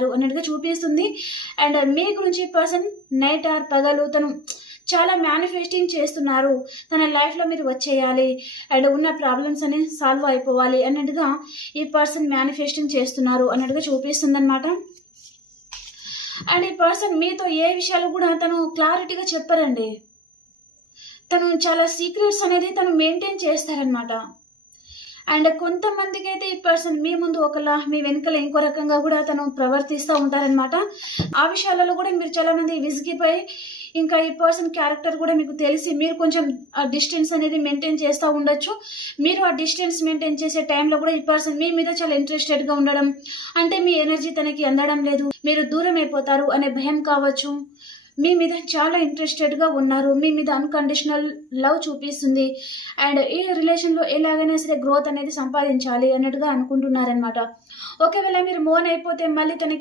అన్నట్టుగా చూపిస్తుంది. అండ్ మీ గురించి పర్సన్ నైట్ ఆర్ పగలు తను చాలా మేనిఫెస్టింగ్ చేస్తున్నారు. తన లైఫ్లో మీరు వచ్చేయాలి అండ్ ఉన్న ప్రాబ్లమ్స్ అనేవి సాల్వ్ అయిపోవాలి అన్నట్టుగా ఈ పర్సన్ మేనిఫెస్టింగ్ చేస్తున్నారు అన్నట్టుగా చూపిస్తుంది అనమాట. అండ్ ఈ పర్సన్ మీతో ఏ విషయాలు కూడా తను క్లారిటీగా చెప్పరండి. తను చాలా సీక్రెట్స్ అనేది తను మెయింటైన్ చేస్తారనమాట. అండ్ కొంతమందికి అయితే ఈ పర్సన్ మీ ముందు ఒకలా మీ వెనుకల ఇంకో రకంగా కూడా తను ప్రవర్తిస్తూ ఉంటారనమాట. ఆ విషయాలలో కూడా మీరు చాలా మంది విసిగిపోయి ఇంకా ఈ పర్సన్ క్యారెక్టర్ కూడా మీకు తెలిసి మీరు కొంచెం ఆ డిస్టెన్స్ అనేది మెయింటైన్ చేస్తూ ఉండొచ్చు. మీరు ఆ డిస్టెన్స్ మెయింటైన్ చేసే టైంలో కూడా ఈ పర్సన్ మీ మీద చాలా ఇంట్రెస్టెడ్గా ఉండడం, అంటే మీ ఎనర్జీ తనకి అందడం లేదు, మీరు దూరం అయిపోతారు అనే భయం కావచ్చు. మీ మీద చాలా ఇంట్రెస్టెడ్గా ఉన్నారు, మీ మీద అన్కండిషనల్ లవ్ చూపిస్తుంది. అండ్ ఈ రిలేషన్లో ఎలాగైనా సరే గ్రోత్ అనేది సంపాదించాలి అన్నట్టుగా అనుకుంటున్నారనమాట. ఒకవేళ మీరు మోన్ అయిపోతే మళ్ళీ తనకి